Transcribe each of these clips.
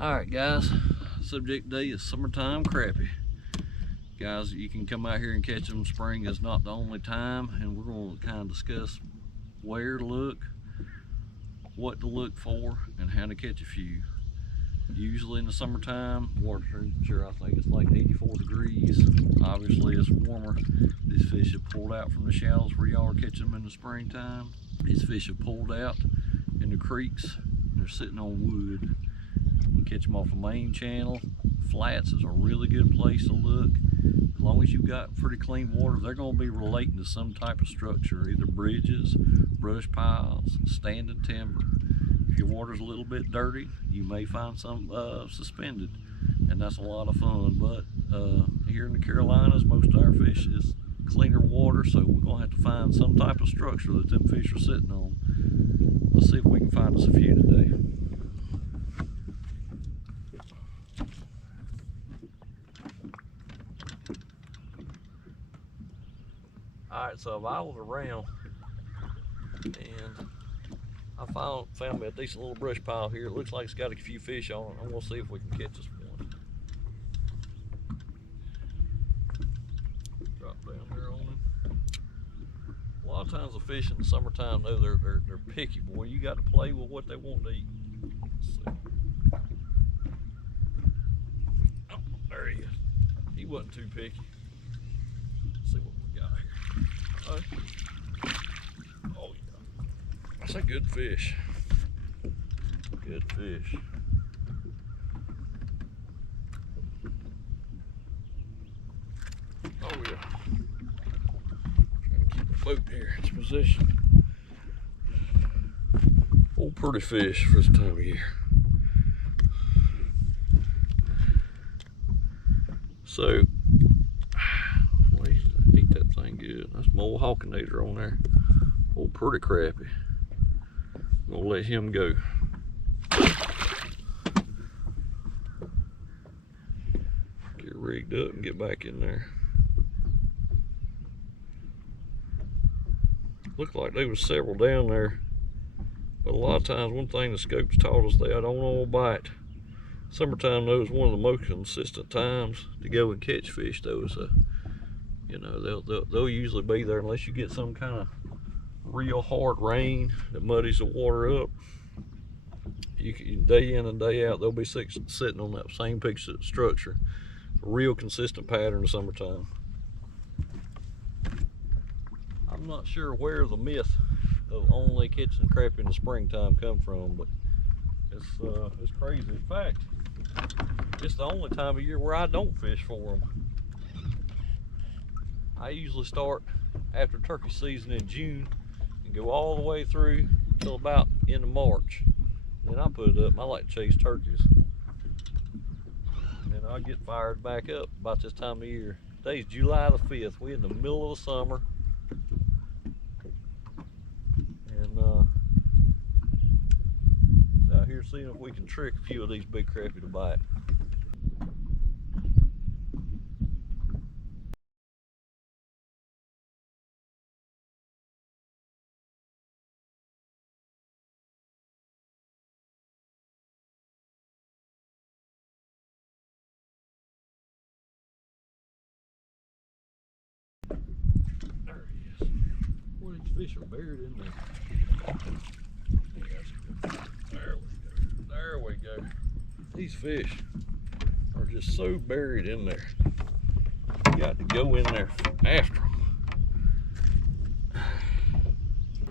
Alright guys, subject today is summertime crappie. Guys, you can come out here and catch them. Spring is not the only time, and we're going to kind of discuss where to look, what to look for, and how to catch a few. Usually in the summertime, water temperature, I think it's like 84 degrees. Obviously it's warmer. These fish have pulled out from the shallows where y'all are catching them in the springtime. These fish have pulled out in the creeks, and they're sitting on wood. You can catch them off a main channel. Flats is a really good place to look. As long as you've got pretty clean water, they're going to be relating to some type of structure, either bridges, brush piles, standing timber. If your water's a little bit dirty, you may find some suspended, and that's a lot of fun. But here in the Carolinas, most of our fish is cleaner water, so we're going to have to find some type of structure that them fish are sitting on. Let's see if we can find us a few today. Alright, so if I was around and I found me a decent little brush pile here, it looks like it's got a few fish on it. I'm going to see if we can catch us one. Drop down there on him. A lot of times the fish in the summertime, though, they're picky, boy. You got to play with what they want to eat. Let's see. Oh, there he is. He wasn't too picky. Let's see what we got here. Oh yeah, that's a good fish. Good fish. Oh yeah. Trying to keep the boat here in its position. Oh, pretty fish for this time of year. So, eat that thing good. That's my old Hawkinator on there. Old pretty crappie. I'm gonna let him go. Get rigged up and get back in there. Looked like there was several down there, but a lot of times one thing the scopes taught us, they don't all bite. Summertime though is one of the most consistent times to go and catch fish though. So, you know, they'll usually be there unless you get some kind of real hard rain that muddies the water up. You can, day in and day out, they'll be sitting on that same piece of structure. A real consistent pattern in the summertime. I'm not sure where the myth of only catching crappie in the springtime come from, but it's crazy. In fact, it's the only time of year where I don't fish for them. I usually start after turkey season in June and go all the way through till about end of March. Then I put it up. I like to chase turkeys. And I get fired back up about this time of year. Today's July the 5th. We're in the middle of the summer. And out here seeing if we can trick a few of these big crappie to bite. There he is. Boy, these fish are buried in there. There we go. There we go. These fish are just so buried in there. You got to go in there after them.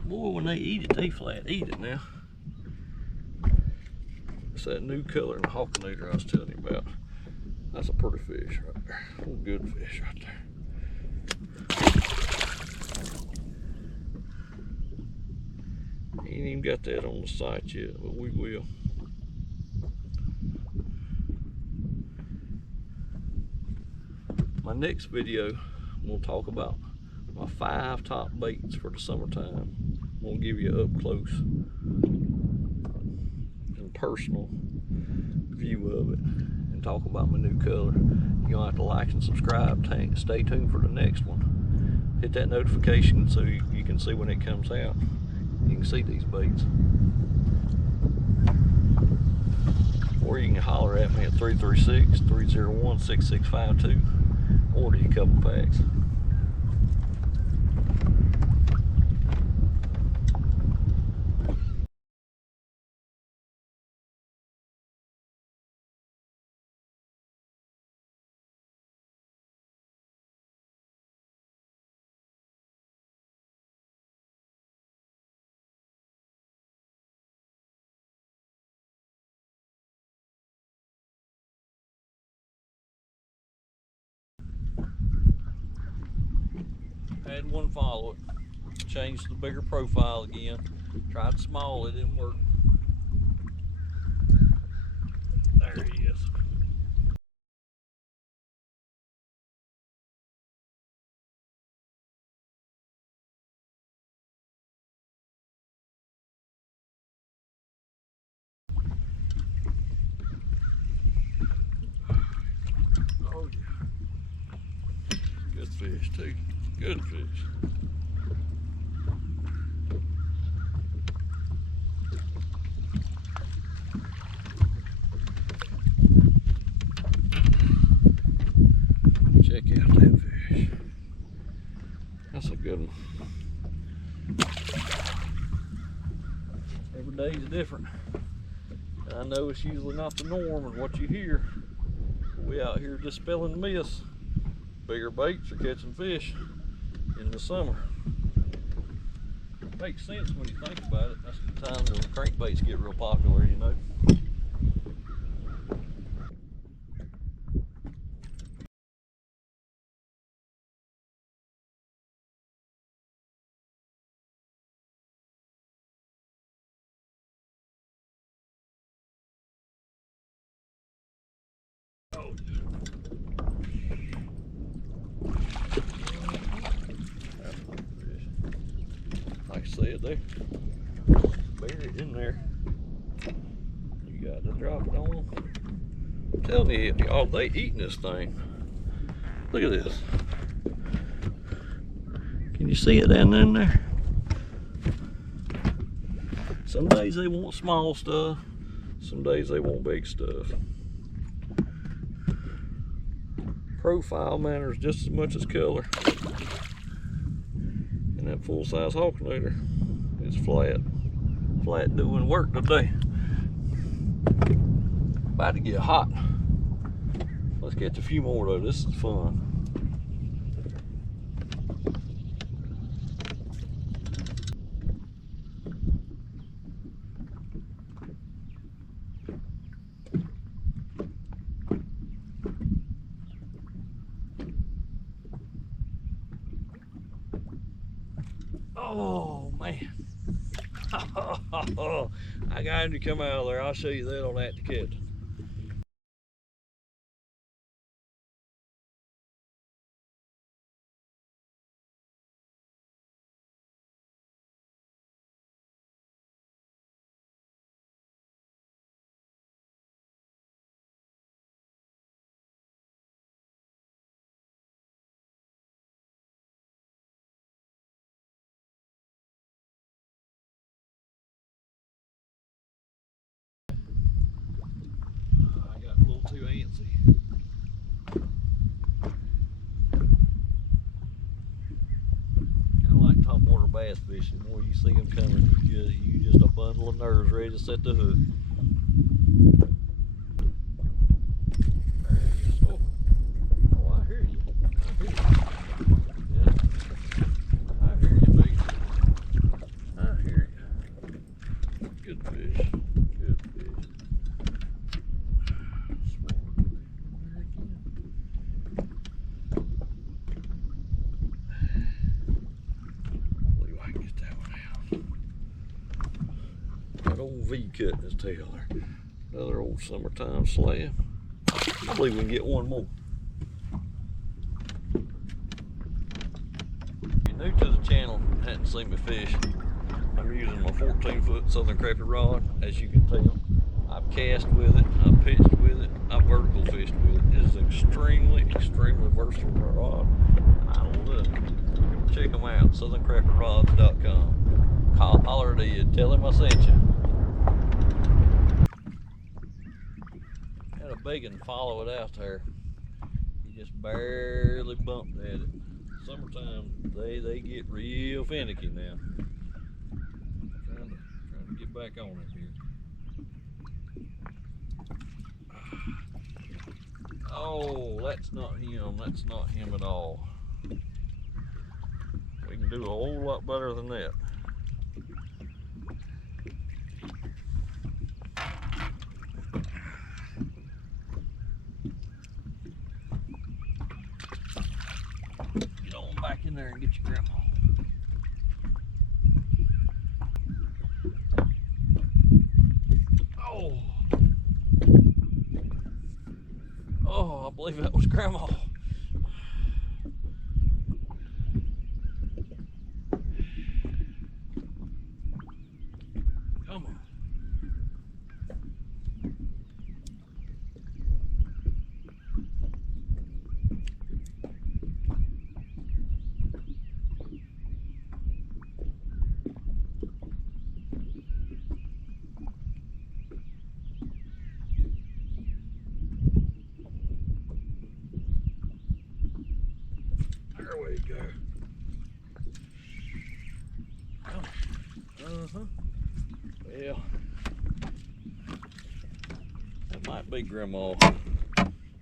Boy, when they eat it, they flat eat it now. It's that new color in the Hawkinator I was telling you about. That's a pretty fish right there. A good fish right there. Ain't even got that on the site yet, but we will. My next video, I'm going to talk about my 5 top baits for the summertime. I'm going to give you an up close and personal view of it and talk about my new color. You're going to have to like and subscribe. Stay tuned for the next one. Hit that notification so you can see when it comes out. You can see these baits. Or you can holler at me at 336-301-6652. Order you a couple packs. Had one follow it. Changed the bigger profile again. Tried small, it didn't work. There he is. Oh yeah. Good fish too. Good fish. Check out that fish. That's a good one. Every day is different. And I know it's usually not the norm and what you hear. We out here just spilling the miss. Bigger baits are catching fish in the summer. Makes sense when you think about it. That's the time when crankbaits get real popular, you know. Oh, like I said, they buried in there. You got to drop it on. I'm telling you, oh, they eating this thing. Look at this. Can you see it down in there? Some days they want small stuff. Some days they want big stuff. Profile matters just as much as color. And that full-size hawk nooter is flat doing work today. About to get hot. Let's catch a few more though. This is fun. Oh man. I got him to come out of there. I'll show you that on that to catch. I got a little too antsy. I like topwater bass fishing. The more you see them coming, you just a bundle of nerves ready to set the hook. Oh, I hear you. Yeah. I hear you, baby. I hear you. Good fish. Good fish. Old V-cut in his tail there. Another old summertime slab. I believe we can get one more. If you're new to the channel and hadn't seen me fish, I'm using my 14-foot Southern Crappie rod, as you can tell. I've cast with it, I've pitched with it, I've vertical fished with it. It is an extremely versatile rod. I love it. Check them out, southerncrappierods.com. Holler to you, tell him I sent you. Had a begging follow it out there. He just barely bumped at it. Summertime, they get real finicky now. Trying to get back on it here. Oh, that's not him. That's not him at all. We can do a whole lot better than that. Get on back in there and get your grandma. Oh. Oh, I believe that was grandma. Come on. There we go. Well, that might be grandma.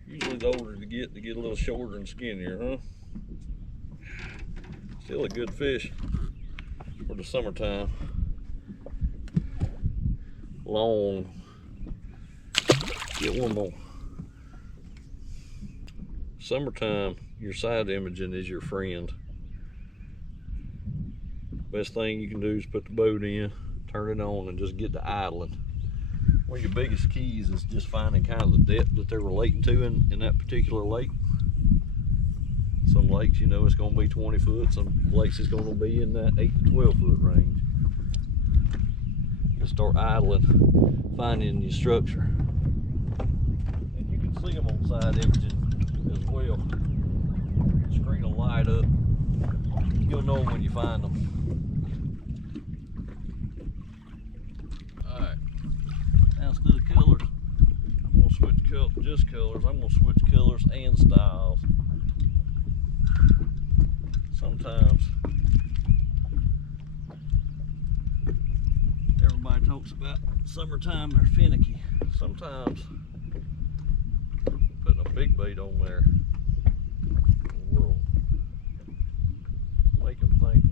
Usually the older they get a little shorter and skinnier, huh? Still a good fish for the summertime. Long. Get one more. Summertime, your side imaging is your friend. Best thing you can do is put the boat in, turn it on, and just get to idling. One of your biggest keys is just finding kind of the depth that they're relating to in that particular lake. Some lakes, you know, it's going to be 20 foot. Some lakes it's going to be in that 8 to 12 foot range. Just start idling, finding your structure. And you can see them on side imaging as well. The screen will light up. You'll know when you find them. Alright, now instead of colors, I'm going to switch just colors. I'm going to switch colors and styles. Sometimes everybody talks about summertime, they're finicky. Sometimes putting a big bait on there will make them think,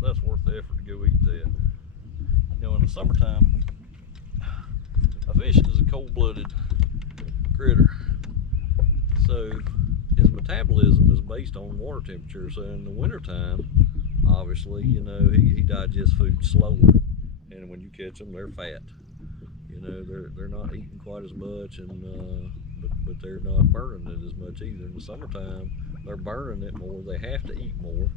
that's worth the effort to go eat that. You know, in the summertime, a fish is a cold-blooded critter, so his metabolism is based on water temperature. So in the wintertime, obviously, you know, he digests food slower, and when you catch them, they're fat. You know, they're not eating quite as much, and but they're not burning it as much either. In the summertime, they're burning it more. They have to eat more,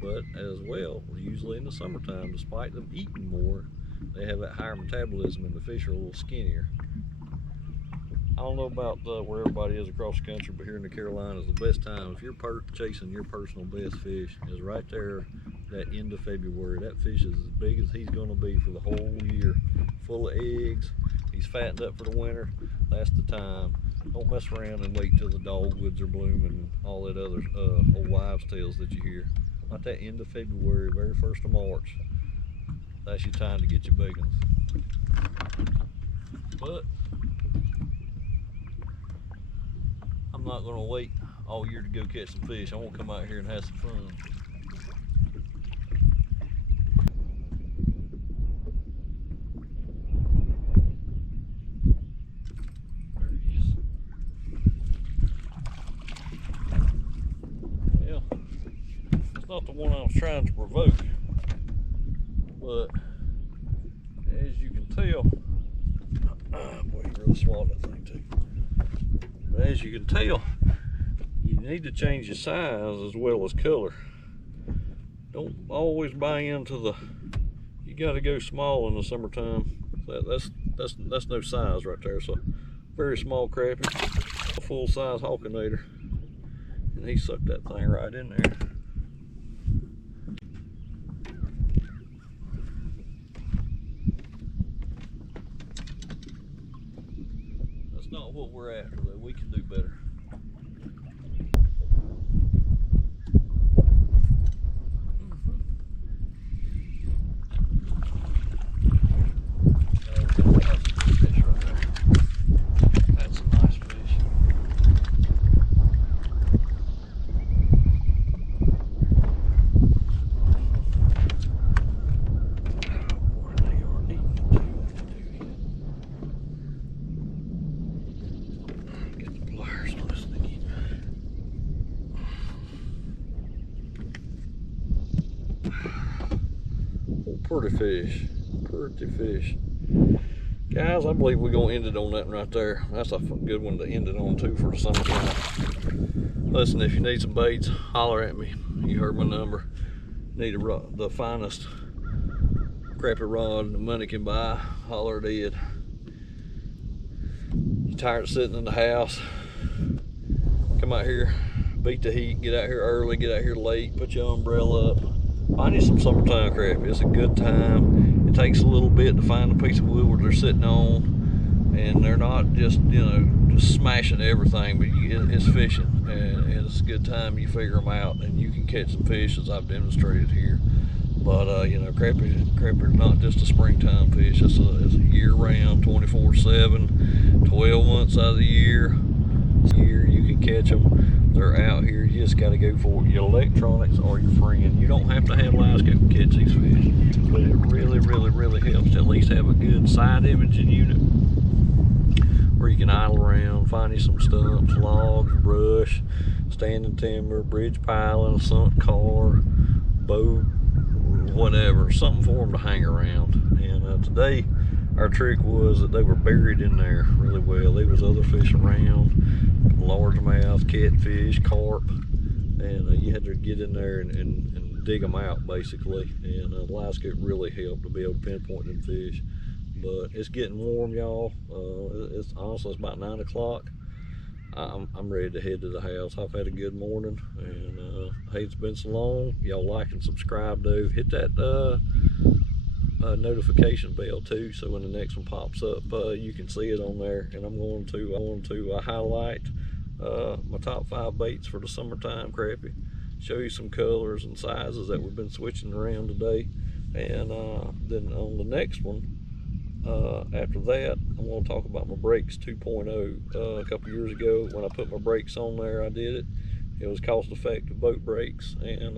but as well, usually in the summertime, despite them eating more, they have that higher metabolism, and the fish are a little skinnier. I don't know about where everybody is across the country, but here in the Carolinas, the best time, if you're chasing your personal best fish, is right there, that end of February. That fish is as big as he's going to be for the whole year, full of eggs. He's fattened up for the winter. That's the time. Don't mess around and wait till the dogwoods are blooming and all that other old wives' tales that you hear. Like that end of February, very 1st of March. That's your time to get your big ones. But I'm not going to wait all year to go catch some fish. I want to come out here and have some fun. There he is. Well, it's not the one I was trying to provoke, but as you can tell, boy, he really swallowed that thing too. But as you can tell, you need to change your size as well as color. Don't always buy into the, you got to go small in the summertime. That's no size right there. So very small crappie, a full size hawkinator, and he sucked that thing right in there. not what we're after though. We can do better. That's a nice fish. Pretty fish, pretty fish. Guys, I believe we're gonna end it on that right there. That's a good one to end it on too for the summertime. Listen, if you need some baits, holler at me. You heard my number. Need the finest crappie rod the money can buy, holler at Ed. You tired of sitting in the house? Come out here, beat the heat, get out here early, get out here late, put your umbrella up. Find you some summertime crappie. It's a good time. It takes a little bit to find a piece of wood where they're sitting on, and they're not just, you know, just smashing everything, but it's fishing, and it's a good time. You figure them out, and you can catch some fish as I've demonstrated here. But you know, crappie is not just a springtime fish. It's a year-round, 24/7, 12 months out of the year. You can catch them. They're out here. You just got to go for your electronics or your friend. You don't have to have live scope to catch these fish, but it really, really, really helps to at least have a good side imaging unit where you can idle around, find you some stumps, logs, brush, standing timber, bridge piling, a sunk car, boat, whatever, something for them to hang around. And today our trick was that they were buried in there really well. There was other fish around, largemouth, catfish, carp, and you had to get in there and dig them out basically. And the live scope really helped to be able to pinpoint them fish. But it's getting warm, y'all. It's honestly, it's about 9 o'clock. I'm ready to head to the house. I've had a good morning, and hey, it's been so long. Y'all like and subscribe though. Hit that notification bell too, so when the next one pops up, you can see it on there. And I'm going to highlight my top 5 baits for the summertime crappie, show you some colors and sizes that we've been switching around today, and then on the next one, after that, I'm going to talk about my brakes 2.0. A couple years ago when I put my brakes on there, I did it. It was cost-effective boat brakes, and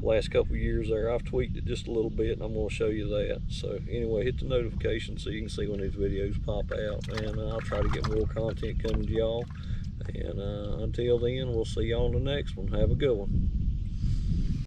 last couple years there I've tweaked it just a little bit, and I'm going to show you that. So anyway, hit the notification so you can see when these videos pop out, and I'll try to get more content coming to y'all. And until then, we'll see y'all on the next one. Have a good one.